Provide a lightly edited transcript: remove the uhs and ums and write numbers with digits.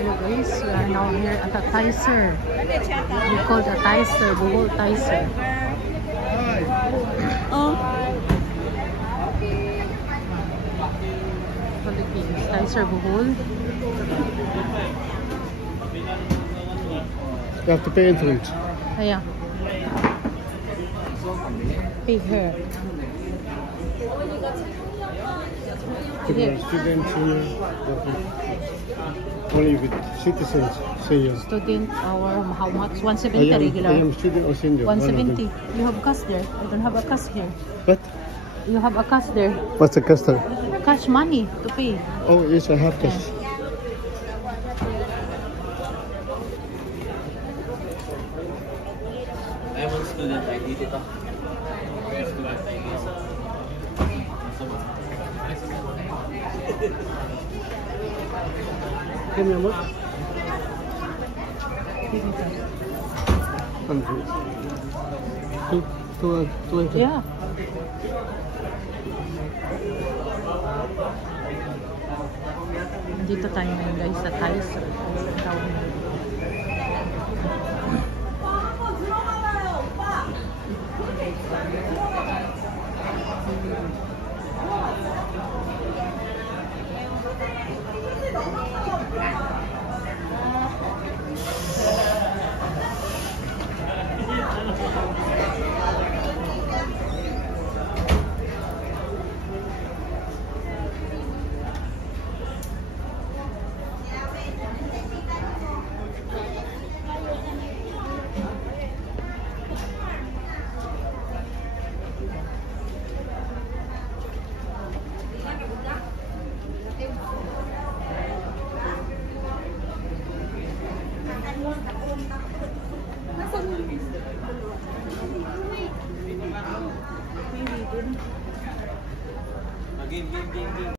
Hello guys, we are now here at a Taiser. We call it a Taiser, Bohol Taiser. Oh. Philippines, Taiser Bohol. You have to pay entrance. Yeah. Pay her. Students here, only with citizens, senior. Student, our how much? 170 regular. I am student or senior. 170. You have cash there. I don't have a cash here. What? You have a cash there. What's the customer? Cash money to pay. Oh yes, I have cash. I want student ID dito. Student ID. Give me a look. 100. Yeah. Dito tayo ngayon guys sa Taiser. Game.